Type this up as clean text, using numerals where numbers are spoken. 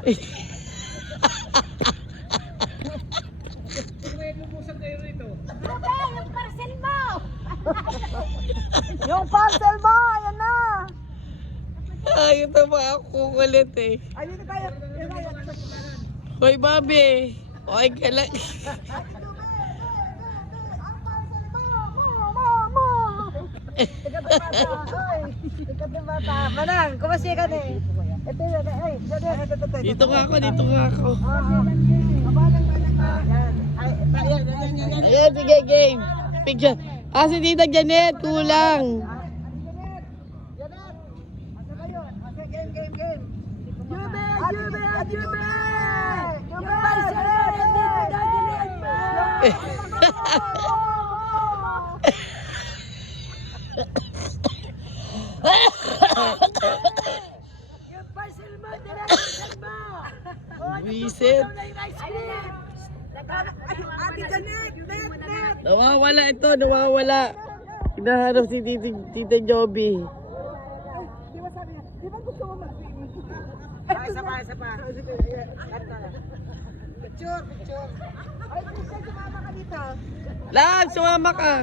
Yung parcel mo! Yung parcel mo, ayan na. Ay, ito pa ako kulit eh. Ay, dito tayo. Hoy, Bobby. Okay ka lang. Manang, kumasi ka na eh. Ito yun, ay, Dito nga ako, dito nga ako. Ayan, sige, game. Picture. Ah, si Tita Janet, kulang. Visit. Nawawala ito, nawawala. Hinahanap si Tita Joby. Isa pa. Picture. Ay, sumama ka dito. Lag, sumama ka.